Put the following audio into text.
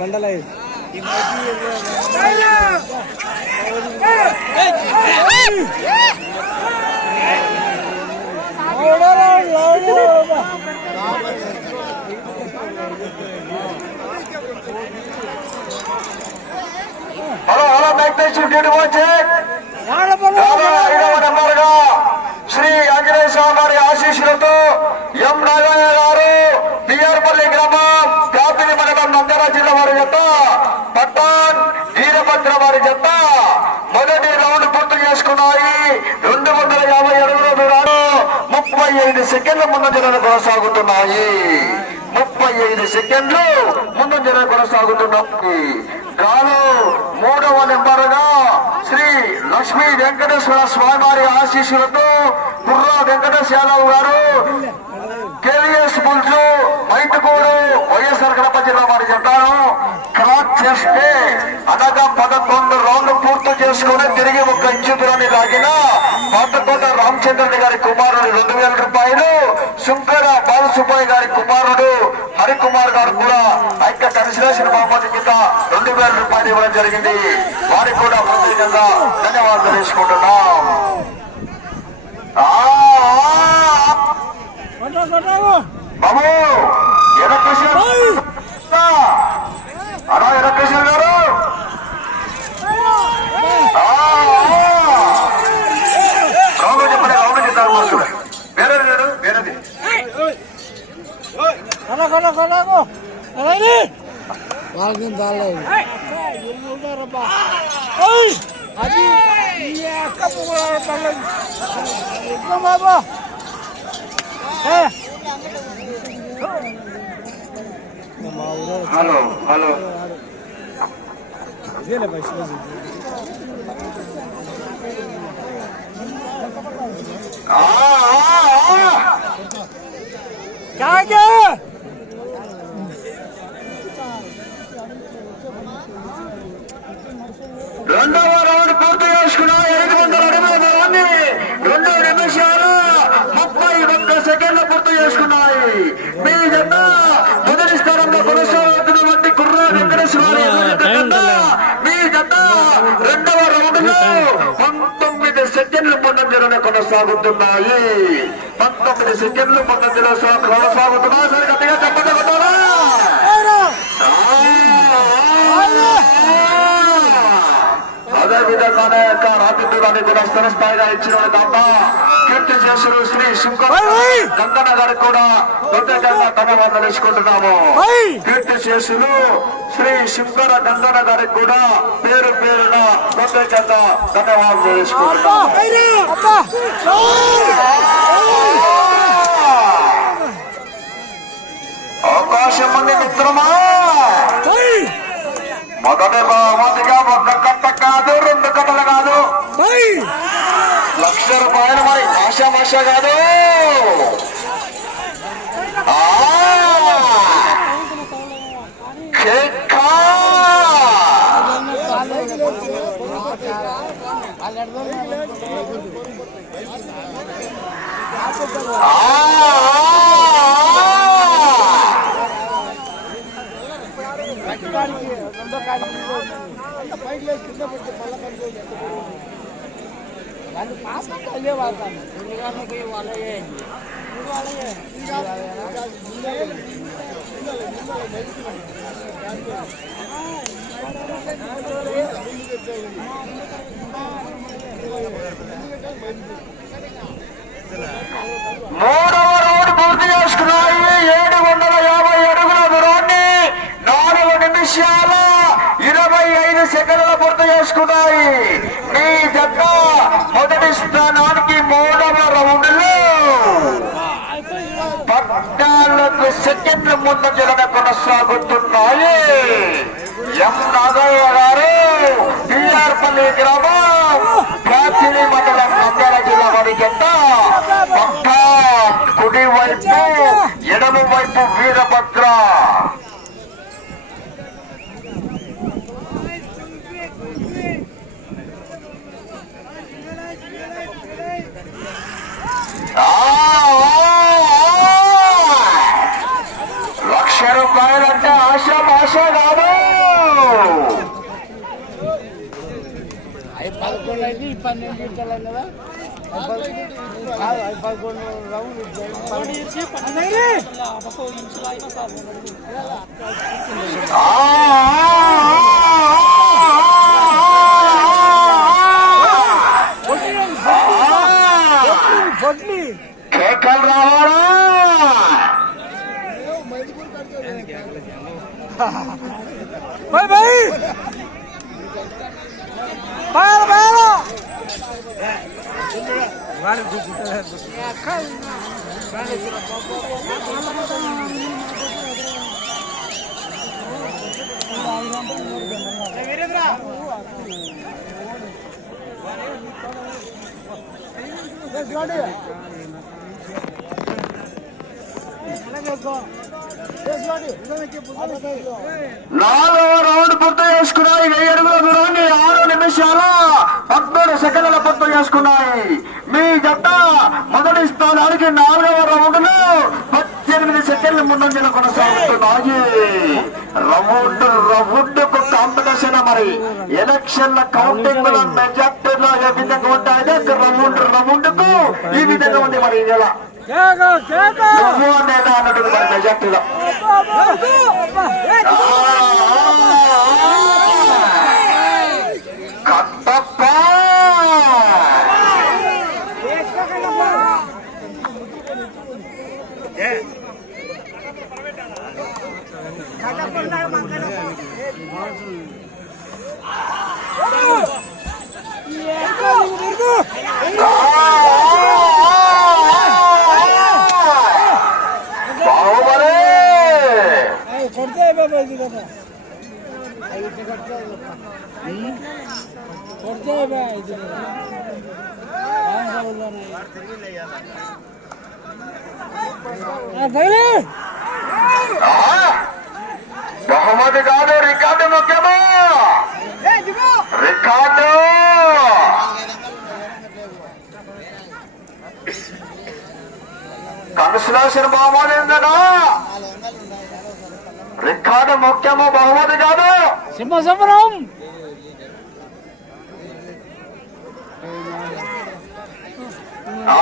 బండల hello hello నెంబర్గా Shri Anjaneya స్వామి వారి ఆశీస్సులతో ఎం నాగయ్య గారు బిఆర్పల్లి గ్రామం కాపిలి మండలం నంద్యాల జిల్లా వారి జత పట్టాన్ వీరభద్ర వారి జత మొదటి రౌండ్ పూర్తి చేసుకున్నాయి. 250 అడుగుల దూరాలు 35 సెకండ్ల ముందంజలను కొనసాగుతున్నాయి. 35 సెకండ్లు ముందంజలను కొనసాగుతున్నాయి. గాను 3వ నెంబరుగా శ్రీ లక్ష్మీ వెంకటేశ్వర స్వామి వారి ఆశీస్సులతో కుర్రా వెంకటేశ్ యాదవ్ గారు కేవీఎస్ బుల్స్ మైటుకూరు వైఎస్ఆర్ కడప జిల్లా వారి జట్టాను క్రాక్ చేస్తే అనగా 11 రౌండ్లు పూర్తి చేసుకుని తిరిగి ఒక ఇంచు దూరాన్ని లాగిన పాతకోట రామచంద్రుడి గారి కుమారుడు 2000 రూపాయలు, శంకర బాలసుబ్బయ్య గారి కుమారుడు హరికుమార్ గారు కూడా ఐక్య కన్సలేషన్ బహుమతి కింద 2000 రూపాయలు ఇవ్వడం జరిగింది. వారికి కూడా ప్రత్యేకంగా ధన్యవాదాలు తెలుసుకుంటున్నాం. బాబు ఎలక్ట్రీషియన్ అలా ఎలక్ట్రీషియన్ గారు రౌండ్ చెప్పండి, రౌండ్ చెప్తారు మాస్టర్. వేరేది లేడు, వేరేది హలో హలో రెండవ రౌండ్ పూర్తి చేసుకున్నా. 500 అడుగుల దూరాన్ని 2 నిమిషాలు 31 సెకండ్లు పూర్తి చేసుకున్నాయి. మీ జత మొదటి స్థానంలో కొనసాగుతున్నటువంటి కుర్రా వెంకటేశ్వర మీ జత రెండవ రౌండ్ లో 19 సెకండ్లు ముందంజలోనే కొనసాగుతున్నాయి. 19 సెకండ్లు ముందంజలో కొనసాగుతున్నాయి. సరే గట్టిగా చెప్పండి కొట్టారా? అదే విధంగానే రాజకీయాన్ని కూడా స్థిరస్థాయిగా ఇచ్చిన తప్ప కీర్తి చేసుడు శ్రీ శంకర గంగన్న గారికి కూడా ప్రత్యేకంగా ధన్యవాదాలు తెలుసుకుంటున్నాము. కీర్తి చేసులు శ్రీ శంకర గంగన్న గారికి కూడా పేరు పేరున ప్రత్యేకంగా ధన్యవాదాలు తెలుసుకుంటున్నాము. అవకాశం ఉంది మిత్రమా. మొదటి బహుమతిగా 1 కట్ట కాదు, 2 కట్టలు కాదు, 1,00,000 రూపాయలు. మరి ఆశామాష కాదు. మూడవ రౌండ్ పూర్తి చేసుకున్నాయి. 750 అడుగుల దూరాన్ని 4 నిమిషాల 25 సెకండ్ల పూర్తి చేసుకున్నాయి. మీ జత మొదటి స్థానానికి 3వ రౌండ్ లో 14 సెకండ్ల ముందంజలోనే కొనసాగుతున్నాయి. ఎం నాగయ్య గారు బిఆర్పల్లి గ్రామం కాచిలి మండలం నంద్యాల జిల్లా వారి జత కుడి వైపు ఎడమ వైపు వీరభద్ర. 12 ఇచ్చాం కదా 11 రౌండ్ కేకలు రావాలా भाई भाई बाहर बाहर నాలుగవ రౌండ్ పూర్తి చేసుకున్నాయి. 1000 అడుగుల దూరాన్ని 6 నిమిషాల 13 సెకండ్ల పూర్తి చేసుకున్నాయి. మీ జట్ట మొదటి స్థానానికి 4వ రౌండ్ లో 18 సెకండ్ల ముందంజలో కొనసాగుతున్నాయి. రౌండ్ కాంపిటీషన్ మరి ఎలక్షన్ల కౌంటింగ్ లో మెజార్టీలో ఏ విధంగా ఉంటాయి రౌండ్ కు ఈ విధంగా ఉంది మరి ఇలా అన్నట్టు మరి మెజార్టీలో కట్టప్ప బహుమతి కాదు రికార్డు ముఖ్యమా రికార్డు కన్స్ట్రక్షన్ బహుమతి ఉందనా రికార్డు ముఖ్యమో బహుమతి కాదు సింహసమరం ఆ